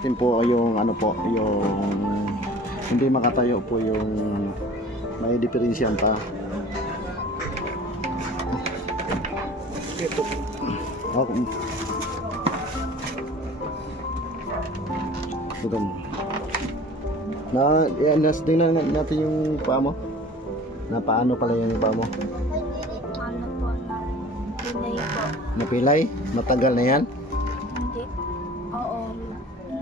Din po yung ano po, yung hindi makatayo po yung may diferensyan pa. Ito. Okay. Ito. Tingnan natin yung paa mo. Na paano pala yung paa mo? Ano po, napilay po. Napilay? Matagal na yan? Hindi. Oo,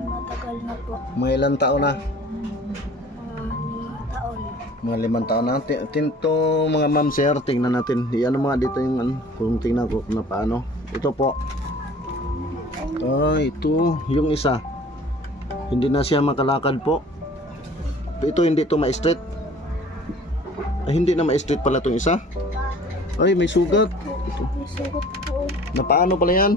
matagal na po. Mga ilang taon na? Mga 5 taon. Mga 5 taon na. Tinto mga ma'am sir, tingnan natin. Yan ang mga dito yung ano, kung tingnan ko na paano. Ito po. Ito yung isa. Hindi na siya makalakad po. Ito hindi to ma-straight. Hindi na ma-straight pala itong isa. Ay, may sugat. Ito. May sugat po. Na paano pala yan?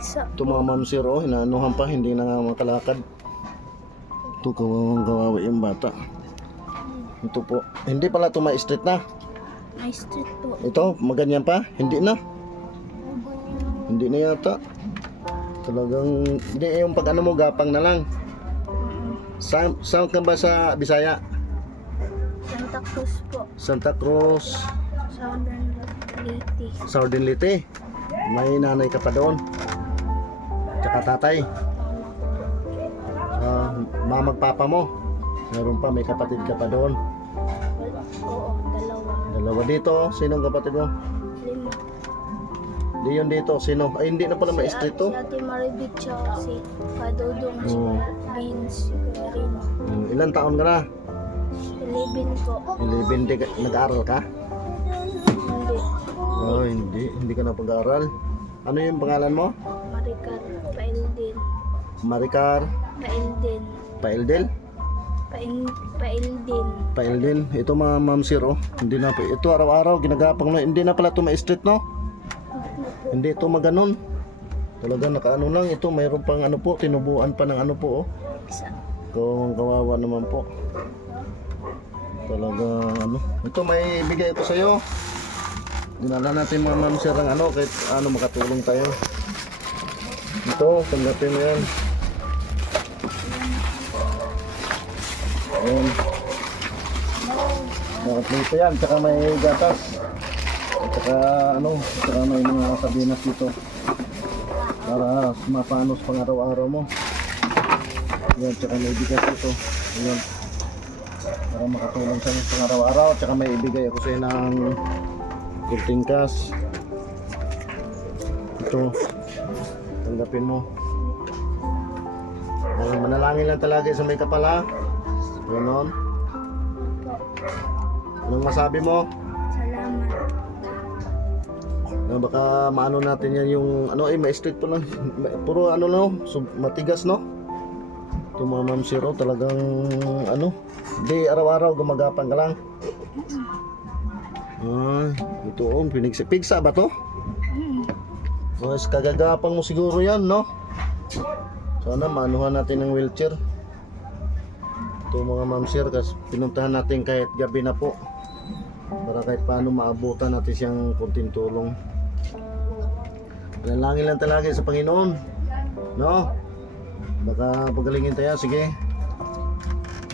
Isa. Ito mga ma'am sir, hinaanuhan pa, hindi na nga makalakad. Ito, kawawa yung bata. Ito po. Hindi pala ito ma-straight na. May street po. Ito, maganyan pa? Hindi na. Hindi na yata. Talagang, hindi yung pag ano mo, gapang na lang. Saan ka ba sa Bisaya? Santa Cruz po. Santa Cruz, Southern Leyte. Southern Leyte. May nanay ka pa doon. Tsaka tatay. Mamag papa mo. Meron pa, may kapatid ka pa doon. Oo, dalawa. Dalawa dito. Sinong kapatid mo? 5. Di yun dito. Sino? Ay, hindi na pala ma-street to. Si Ate Maribit siya si Kadudong, si Oo. Beans, si Karino. Ilan taon ka na? 11 po. 11. Nag-aaral ka? Hindi. Oh, hindi. Hindi ka na pag-aaral. Ano yung pangalan mo? Maricar Paildin. Maricar Paildin. Paildel? Paildin. Paildin. Ito mga ma'am sir, hindi na po. Ito araw-araw ginagapang na. Hindi na pala ito ma-street, no? Hindi ito maganon. Talaga nakaano lang. Ito mayroon pang ano po. Tinubuan pa ng ano po, Isa. Kung kawawa naman po. Talaga ano. Ito may bigay ko sa'yo. Dinala natin mga ma'am sir ang ano. Kahit ano makatulong tayo. Ito, tanggapin mo yan. Ayan. Nakaplito yan. Tsaka may gatas. At saka ano. Tsaka may mga sabinas dito. Para mapanos pang araw-araw mo. Ayan. Tsaka may bigas dito. Ayan. Para makatulong sa pang araw-araw. Tsaka may ibigay ako sa'yo ng kunting cash. Ito. Tanggapin mo. Manalangin lang talaga sa may kapala. Ganon. Anong masabi mo? Salamat. Baka maano natin yan yung ano ma-street po lang. Puro ano no, matigas no. Ito mga ma'am zero talagang ano. Hindi araw-araw gumagapang ka lang. Ito pigsa ba to? Mas kagagapang mo siguro yan no. Sana maanuhan natin ng wheelchair. Ito mga ma'am sir, kasi pinuntahan natin kahit gabi na po para kahit paano maabutan natin siyang kunting tulong. Panalangin lang talaga sa Panginoon, no? Baka pagalingin tayo, sige.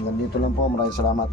Hanggang dito lang po, maraming salamat.